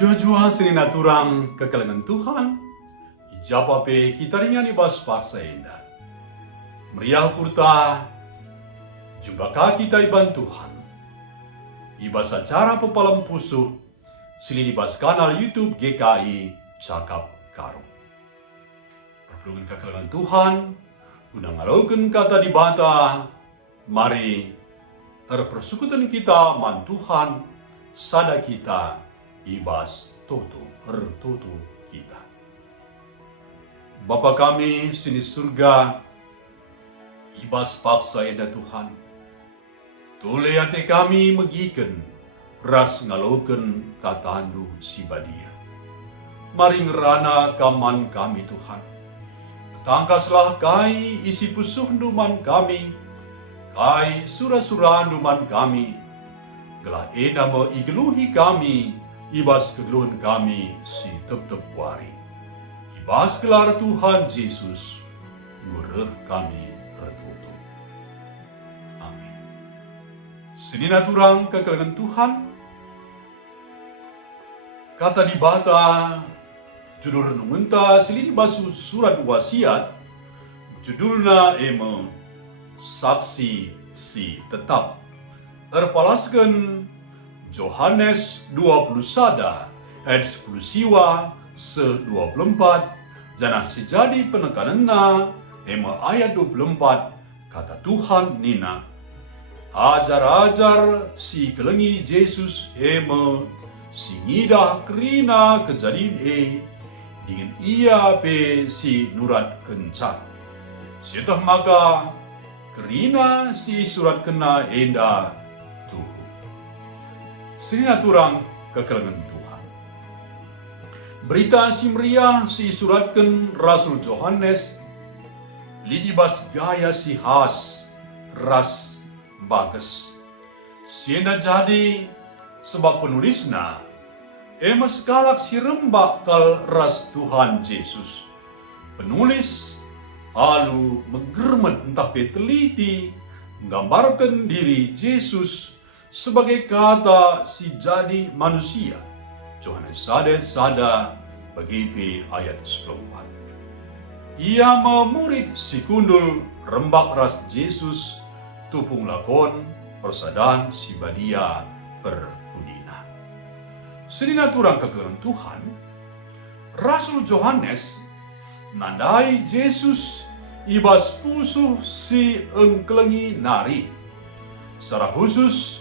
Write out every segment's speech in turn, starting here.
Jua-jua senina turang kekelengan Tuhan, ijapa pe kita ringan ibas paksa indah. Meriah purta, jumpa kita iban Tuhan. Ibas acara pepalam pusuh, silin ibas kanal YouTube GKI Cakap Karung. Perpelungan kekelengan Tuhan, guna ngalaukan kata dibata, mari terpersukutan kita man Tuhan, sada kita, ibas toto ertoto kita. Bapa kami sini surga, ibas paksa enda Tuhan. Tole ate kami megiken, ras ngaloken katandu si badia. Mari ngerana kaman kami Tuhan. Tangkaslah kai isi pusuh numan kami, kai sura-sura numan kami. Gelah eda mo igeluhi kami, ibas kegeluhan kami si tep-tep wari. Ibas gelar Tuhan Yesus, ngureh kami tertutup. Amin. Senina turang kekelengan Tuhan, kata dibata, judul renungenta silini basu surat wasiat, judulna eme saksi si tetap. Erpalaskan Yohanes 20 sada ayat 10 siwa se-24 janah sejadi penekananna ema ayat 24 kata Tuhan nina ajar-ajar si kelengi Yesus ema si ngidah kerina kejadian dengan ia pe si nurat kencan setah maka kerina si surat kena enda Senina turang kekelengan Tuhan. Berita si meriah si suratkan Rasul Yohanes, lidibas gaya si khas, ras bagus. Sienda jadi sebab penulisna, emas kalak si rembak kal ras Tuhan Yesus. Penulis alu megermet entah peteliti, menggambarkan diri Yesus sebagai kata si jadi manusia. Yohanes sada bagi ayat 14. Ia memurid si kundul rembak ras Yesus tupung lakon persadan si badia perkudina. Senina turang kekelengan Tuhan, Rasul Yohanes nandai Yesus ibas pusuh si engkelengi nari. Secara khusus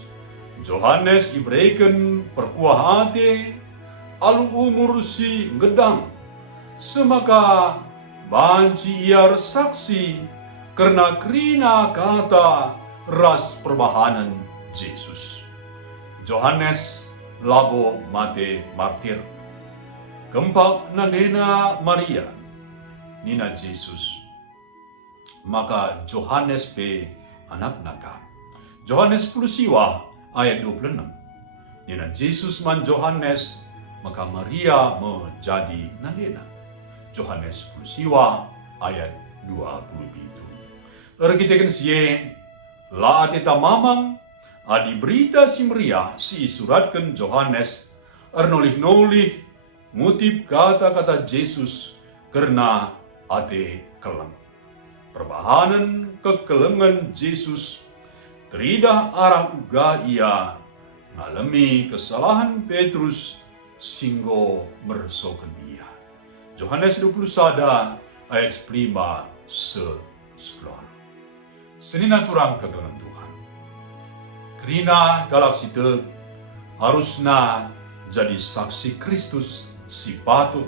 Yohanes iberikan perkuah hati alu umur si gedang semaka banci iar saksi karena kerina kata ras perbahanan Yesus. Yohanes labo mate martir gempak nandena Maria nina Yesus maka Yohanes pe anak naka Yohanes 10 siwa ayat 26. Nina Yesus man Yohanes, maka Maria menjadi nandena. Yohanes 10 siwa ayat 20 itu. Ergiteken siye, la atita mamang, adi berita si Maria si suratkan Yohanes, ernolih-nolih, ngutip kata-kata Yesus, karena ate keleng. Perbahanan kekelengan Yesus, teridah arah uga ia ngalami kesalahan Petrus singgo mersoken ia. Yohanes 20 sada ayat 5 se-10. Senina turang kekelengan Tuhan. Kerina galak si teg harusna jadi saksi Kristus si patuh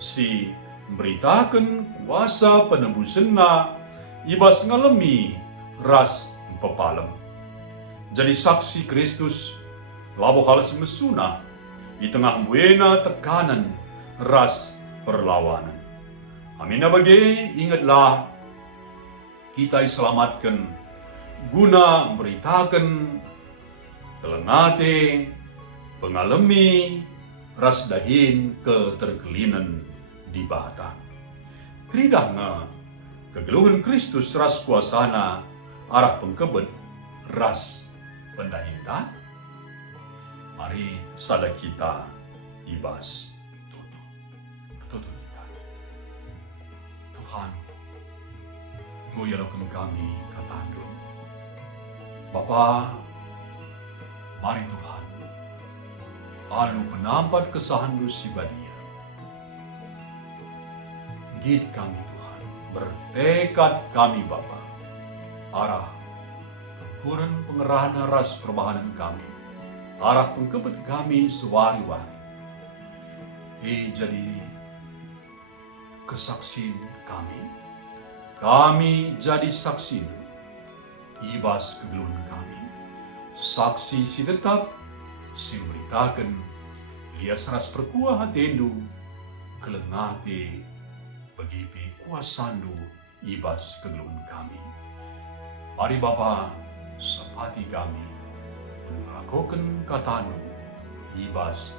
si memberitakan kuasa penebusenna ibas ngalami ras pepalem. Jadi saksi Kristus labo hal semesuna di tengah buena tekanan ras perlawanan. Amin bagi ingatlah kita diselamatkan guna memberitakan kelengate pengalami ras dahin keterkelinan di batang. Keridahnya kegeluhan Kristus ras kuasana arah pengkebet ras pendahinta. Mari sada kita ibas tutu. Tutu kita. Tuhan, nguyalakan kami katandun. Bapa, mari Tuhan, alu penampat kesahandu si badia. Gid kami Tuhan, bertekad kami Bapa, arah kurang pengerahan ras perbahanan kami, arah pengkebet kami sewari-wari. Jadi kesaksian kami jadi saksi ibas kegeluhan kami, saksi si tetap si beritakan lias ras perkuah hatendu kelengate bagi kuasandu ibas kegeluhan kami. Mari Bapa, sepati kami melakukan katanu ibas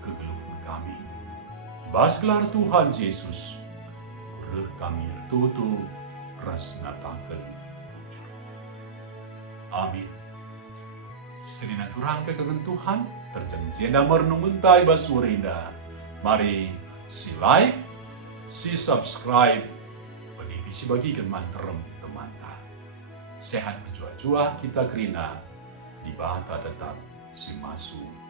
kegeluhan kami. Ibas gelar Tuhan Yesus, ureh kami tutu ras natakan bujur. Amin. Senina turang kekengan Tuhan, terjang merenung mentai basurinda. Mari si like, si subscribe, bagi bagikan manterem teman-teman. Sehat berjua-jua kita kerina, di bata tetap si masuk